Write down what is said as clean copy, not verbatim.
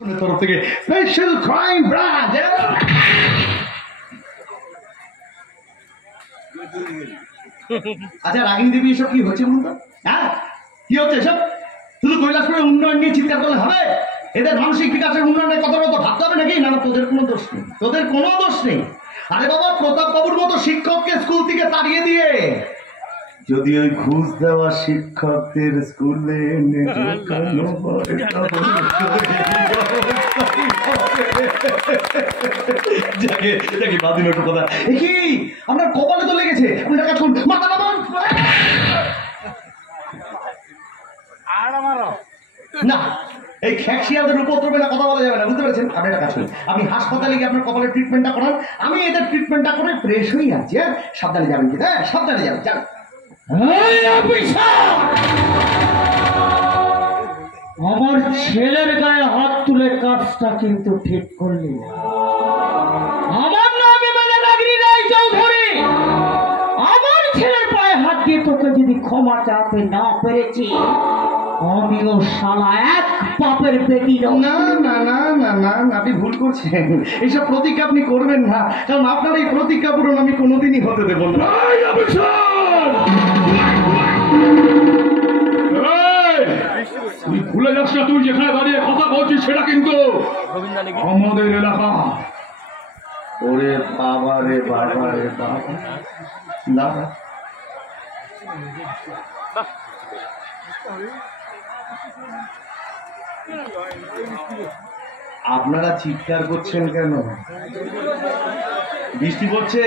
তরফ থেকে special crime branch. আচ্ছা রাগিনী দেবী, এসব কি হচ্ছে বলুন তো? হ্যাঁ, কি হচ্ছে এসব? শুধু কৈলাসপুরের উন্নয়ন নিয়ে চিৎকার করলে হবে? এদের মানসিক বিকাশের উন্নয়নের কথা তো ভাবতে হবে নাকি? না, তোদের কোনো দোষ নেই, তোদের কোনো দোষ নেই। আরে বাবা, প্রতাপ বাবুর মতো শিক্ষককে স্কুল থেকে তাড়িয়ে দিয়ে যদি ওই ঘুষ দেওয়া শিক্ষকদের স্কুলে এনে ঢোকানো হয়, আপনার কপালে তো লেগেছে, আপনি কাজ করুন, মাথা নামান। না, এই খ্যাকশিয়ালদের উপদ্রবে না কথা বলা যাবে না, বুঝতে পেরেছেন? আপনি একটা কাজ করুন, আপনি হাসপাতালে গিয়ে আপনার কপালের ট্রিটমেন্টটা করান, আমি এদের ট্রিটমেন্টটা করে ফ্রেশ হয়ে আছি। হ্যাঁ, সাবধানে যাবেন কিন্তু, হ্যাঁ সাবধানে যাবেন। যান। আমার ছেলের গায়ে হাত তুলে কাজটা কিন্তু ঠিক করলি। আমার নামে মানে নাগরি রায় চৌধুরী, আমার ছেলের পায়ে হাত দিয়ে তোকে যদি ক্ষমা চাইতে না পেরেছি, আমিও শালা এক বাপের বেটি। না না না না না, আপনি ভুল করছেন। এইসব প্রতিজ্ঞা আপনি করবেন না, কারণ আপনার এই প্রতিজ্ঞা পূরণ আমি কোনোদিনই হতে দেব না। তুই ভুলে যাস না, তুই যেখানে দাঁড়িয়ে কথা বলছিস সেটা কিন্তু আমাদের এলাকা। ওরে বাবা রে বাবা রে বাবা, দাদা আপনারা চিৎকার করছেন কেন? বৃষ্টি পড়ছে?